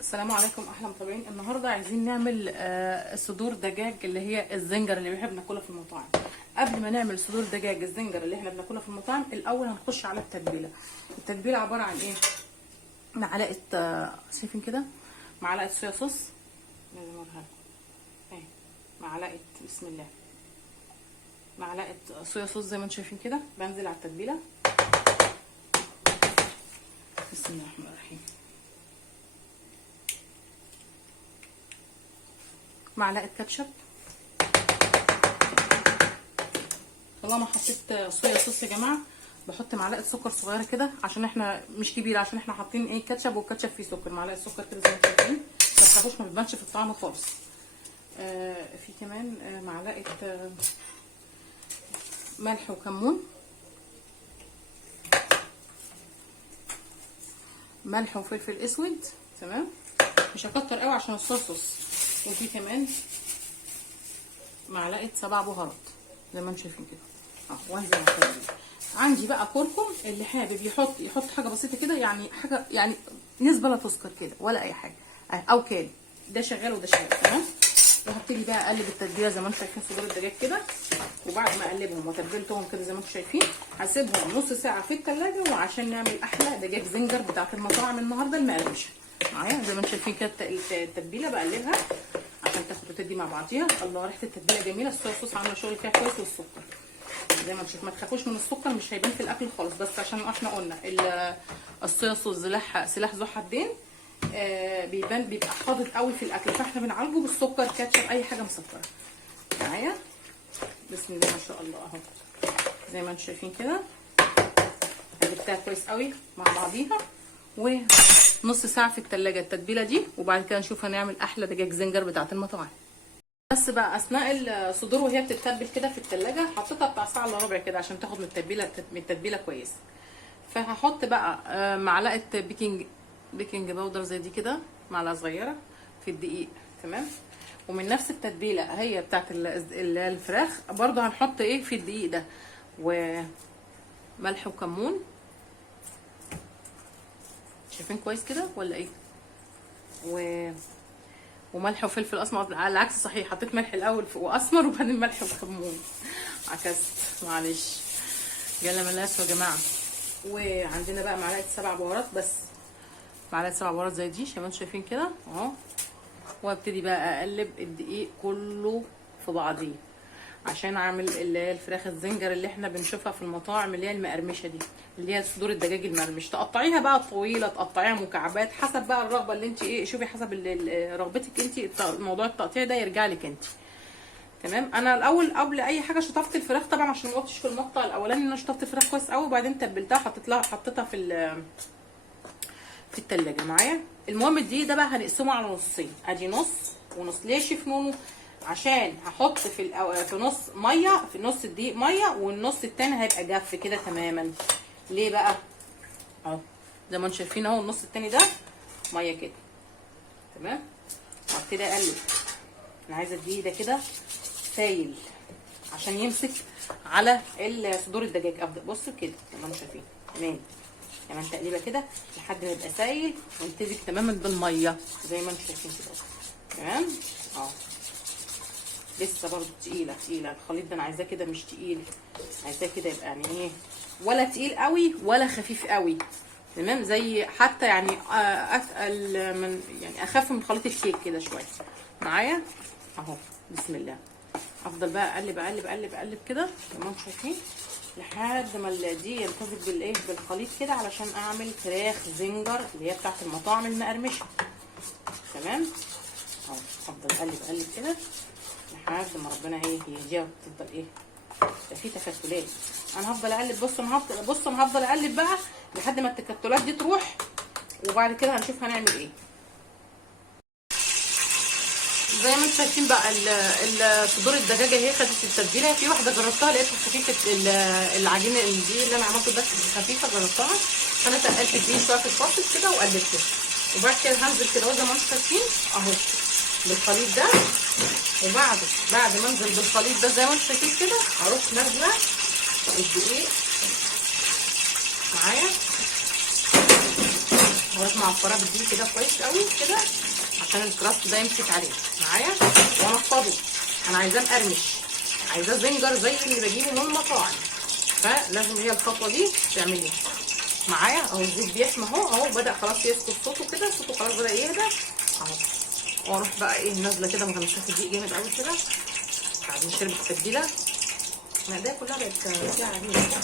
السلام عليكم احلى متابعين. النهارده عايزين نعمل صدور دجاج اللي هي الزنجر اللي احنا بناكلها في المطاعم. قبل ما نعمل صدور دجاج الزنجر اللي احنا بناكلها في المطاعم، الاول هنخش على التتبيله. التتبيله عباره عن ايه؟ معلقه شايفين كده، معلقه صويا صوص، لازم اوريها لكم اهي، معلقه بسم الله، معلقه صويا صوص زي ما انتم شايفين كده. بنزل على التتبيله بسم الله الرحمن الرحيم. معلقه كاتشب. طالما حطيت صويا صوص يا جماعه بحط معلقه سكر صغيره كده، عشان احنا مش كبيره، عشان احنا حاطين ايه كاتشب، والكاتشب فيه سكر. معلقه سكر كده زي ما انتم شايفين، ما تخافوش ما بتبانش في الطعم خالص. في كمان معلقه ملح وكمون، ملح وفلفل اسود. تمام، مش هكتر قوي عشان الصوص. وفي كمان معلقه 7 بهارات زي ما انتم شايفين كده وانزل على التتبيله. عندي بقى كركم، اللي حابب يحط حاجه بسيطه كده، يعني حاجه يعني نسبه لا تذكر كده ولا اي حاجه، او كالي. ده شغال وده شغال. تمام، وهبتدي بقى اقلب التتبيله زي ما انتم شايفين صدور الدجاج كده. وبعد ما اقلبهم وتبلتهم كده زي ما انتم شايفين، هسيبهم نص ساعه في الثلاجه، وعشان نعمل احلى دجاج زنجر بتاعت المطاعم النهارده المقرمشه. معايا زي ما انتم شايفين كده التتبيله بقلبها عشان تاخد وتدي مع بعضيها. الله، ريحه التتبيله جميله، الصويا صوص عامله شغل فيها كويس، والسكر زي ما انتم شايفين. ما تخافوش من السكر، مش هيبان في الاكل خالص، بس عشان احنا قلنا الصويا صوص سلاح ذو حدين. بيبقى حاضر قوي في الاكل، فاحنا بنعالجه بالسكر، كاتشب، اي حاجه مسكره. معايا بسم الله ما شاء الله اهو زي ما انتم شايفين كده. قلبتها كويس قوي مع بعضيها، ونص ساعه في التلاجة التتبيله دي، وبعد كده نشوف هنعمل احلى دجاج زنجر بتاعت المطاعم. بس بقى اثناء الصدور وهي بتتبل كده في التلاجة، حطيتها بتاع ساعه الا ربع كده عشان تاخد من التتبيله كويس. فهحط بقى معلقه بيكنج باودر زي دي كده، معلقه صغيره في الدقيق. تمام، ومن نفس التتبيله هي بتاعت الفراخ برضو هنحط ايه في الدقيق ده، وملح وكمون. شايفين كويس كده ولا ايه؟ وملح وفلفل اسمر. على العكس صحيح، حطيت ملح الاول واسمر وبعدين ملح وكمون، عكست معلش، جل من الاسف يا جماعه. وعندنا بقى معلقه 7 بهارات، بس معلقه 7 بهارات زي دي زي ما انتم شايفين كده اهو. وابتدي بقى اقلب الدقيق كله في بعضيه عشان اعمل اللي هي الفراخ الزنجر اللي احنا بنشوفها في المطاعم، اللي هي المقرمشه دي، اللي هي صدور الدجاج المقرمش. تقطعيها بقى طويله، تقطعيها مكعبات، حسب بقى الرغبه اللي انت ايه، شوفي حسب رغبتك انت. موضوع التقطيع ده يرجع لك انت. تمام، انا الاول قبل اي حاجه شطفت الفراخ طبعا عشان ما اغطش في المقطع الاولاني. انا شطفت الفراخ كويس قوي، وبعدين تبلتها حطيتها في التلاجة معايا. المهم الدقيق ده بقى هنقسمه على نصين، ادي نص ونص. ليه شفنونه؟ عشان هحط في نص ميه، في نص الدقيق ميه، والنص التاني هيبقى جاف كده تماما. ليه بقى؟ اهو زي ما انتم شايفين اهو، النص التاني ده ميه كده. تمام، وابتدي اقلب. انا عايزه الدقيق ده كده سايل عشان يمسك على صدور الدجاج. ابدا بصوا كده زي ما انتم شايفين. تمام، كمان تقليبه كده لحد ما يبقى سايل ويمتزج تماما بالميه زي ما انتم شايفين كده. تمام اهو. لسه برضو تقيله الخليط ده، انا عايزاه كده مش تقيل، عايزاه كده يبقى يعني ايه، ولا تقيل قوي ولا خفيف قوي. تمام، زي حتى يعني اتقل من، يعني اخف من خليط الكيك كده شويه معايا اهو. بسم الله. افضل بقى اقلب كده زي ما انتم شايفين لحد ما دي يمتزج بالايه، بالخليط كده، علشان اعمل فراخ زنجر اللي هي بتاعت المطاعم المقرمشه. تمام اهو. افضل اقلب كده لحد ما ربنا ايه يهديها وتفضل ايه في تكتلات. انا هفضل اقلب. بص انا هفضل اقلب بقى لحد ما التكتلات دي تروح، وبعد كده هنشوف هنعمل ايه. زي ما انتم شايفين بقى صدور الدجاجه اهي خدت التتبيله. في واحده جربتها لقيتها خفيفه، العجينه دي اللي انا عملته ده خفيفه، جربتها فانا تقلت الدقيق شويه في الفاصل كده وقلبته. وبعد كده هنزل كده زي ما انتم شايفين اهو بالخليط ده. وبعد ما انزل بالخليط ده زي ما انتم شايفين كده، هروح نازله الدقيق معايا واروح معفراه بالدقيق كده كويس قوي كده عشان الكراست ده يمسك عليه معايا، وانفضه. انا عايزاه مقرمش، عايزاه زنجر زي اللي بجيبه من المطاعم، فلازم هي الخطوه دي تعمليها معايا. اهو الزيت بيحمى اهو بدا خلاص يسكت صوته كده، صوته خلاص بدا يهدى اهو. واروح بقى ايه نازله كده مغمساه في الدقيق جامد قوي كده بعدين شربت التتبيله. المعديه كلها بقت فيها عجينه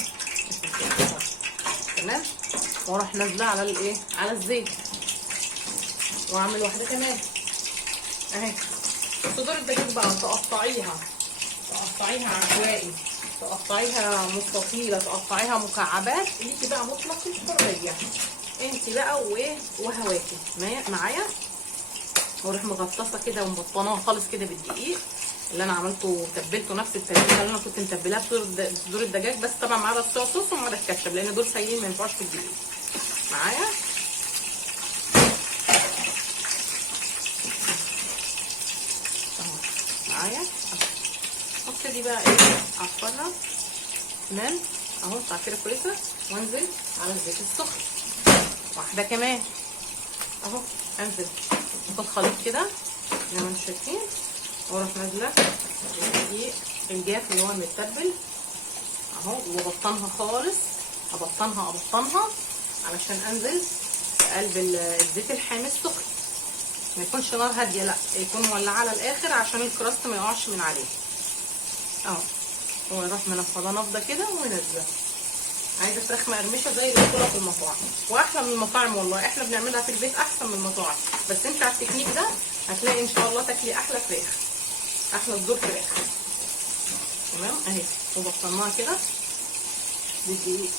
تمام. واروح نازله على الايه على الزيت، واعمل واحده كمان اهي. صدور الدجاج بقى تقطعيها عشوائي، تقطعيها مستطيله، تقطعيها مكعبات، ليكي بقى مطلق الحريه انت بقى وايه وهواكي معايا. واروح مغطسه كده ومبطناها خالص كده بالدقيق اللي انا عملته، تبلته نفس التتبيله اللي انا كنت متبلاها بصدور الدجاج، بس طبعا ما عدا الصويا صوص وما عدا الكاتشب لان دول سايلين ما ينفعوش في الدقيق معايا. اهو معايا. ابتدي بقى ايه اعفرها تمام اهو تعفيره كويسه، وانزل على الزيت السخن واحده كمان اهو. انزل اخد خليط كده زي ما انتم شايفين، واروح نازله بالدقيق الجاف اللي هو المتبل اهو، وابطنها خالص، ابطنها علشان انزل في قلب الزيت الحامي السخن. ما يكونش نار هاديه، لا يكون مولعه على الاخر عشان الكراست ما يقعش من عليه اهو. واروح منفضه نفضه كده ونازله. عايزه فراخ مقرمشه زي اللي باكلها في المطاعم، واحلى من المطاعم والله، احنا بنعملها في البيت احسن من المطاعم، بس انت على التكنيك ده هتلاقي ان شاء الله تاكلي احلى فراخ، احلى صدور فراخ تمام اهي. وبطناها كده بالدقيق،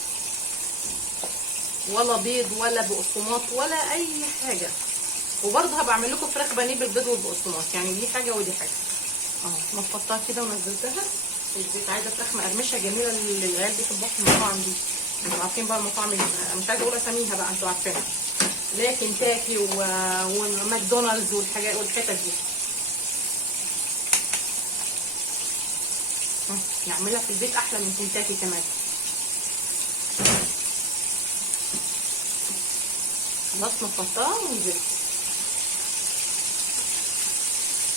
ولا بيض ولا بقسماط ولا اي حاجه. وبرضه هبعمل لكم فراخ بانيه بالبيض والبقسماط، يعني دي حاجه ودي حاجه اهو. نفضتها كده ونزلتها في الزيت. عايزه فراخ مقرمشه جميله اللي العيال بيحبوها في المطاعم دي، انتوا عارفين بقى المطاعم مش عايزه اقول اساميها بقى انتوا عارفينها، اللي هي كنتاكي وماكدونالدز والحاجات والحتت دي. نعملها في البيت احلى من كنتاكي كمان. خلاص نفضتها ونزلت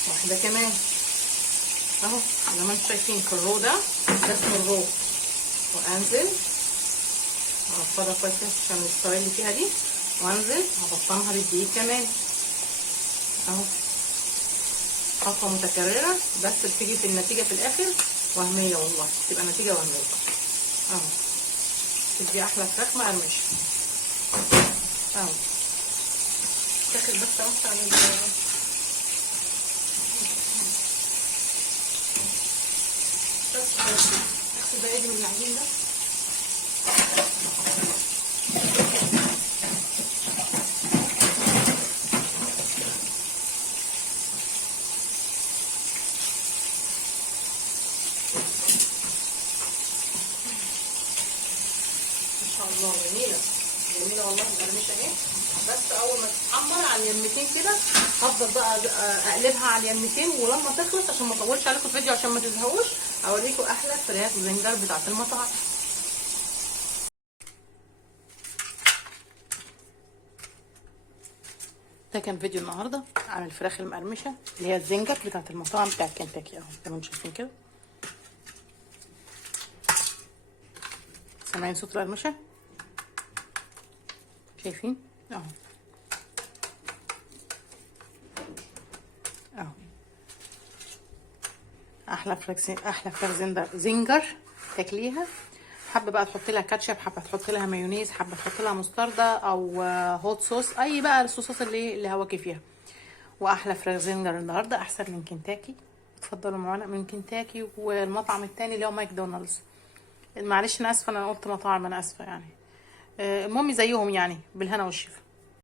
واحده كمان اهو زي ما انتم شايفين في الرو ده اسمه الرو. وانزل هفضها كويس عشان السوائل اللي فيها دي، وانزل هبطنها بالدقيق كمان اهو. خطوه متكرره بس بتيجي في النتيجه في الاخر وهميه، والله تبقى نتيجه وهميه اهو. تدي احلى فراخ مقرمشه اهو. تاخد بس على بس بقى دي من العجين ده ما شاء الله. جميله والله المقرمشه اهي. بس اول ما تتحمر على اليمتين كده هفضل بقى اقلبها على اليمتين، ولما تخلص عشان ما اطولش عليكم الفيديو عشان ما تزهقوش اوريكم احلى فراخ زنجر بتاعت المطاعم. ده كان فيديو النهارده عن الفراخ المقرمشه اللي هي الزنجر بتاعت المطاعم بتاعت كنتاكي اهو زي ما انتم شايفين كده. سامعين صوت القرمشه؟ شايفين اهو اهو. احلى فراخ زنجر تاكليها. حابه بقى تحط لها كاتشب، حابه تحط لها مايونيز، حابه تحط لها مستردة او هوت صوص، اي بقى الصوصات اللي هواكي فيها. واحلى فراخ زنجر النهارده احسن من كنتاكي. اتفضلوا معانا من كنتاكي والمطعم التاني اللي هو ماكدونالدز. معلش انا اسفه، انا قلت مطاعم، انا اسفه يعني. المهم زيهم يعني، بالهنا والشفا.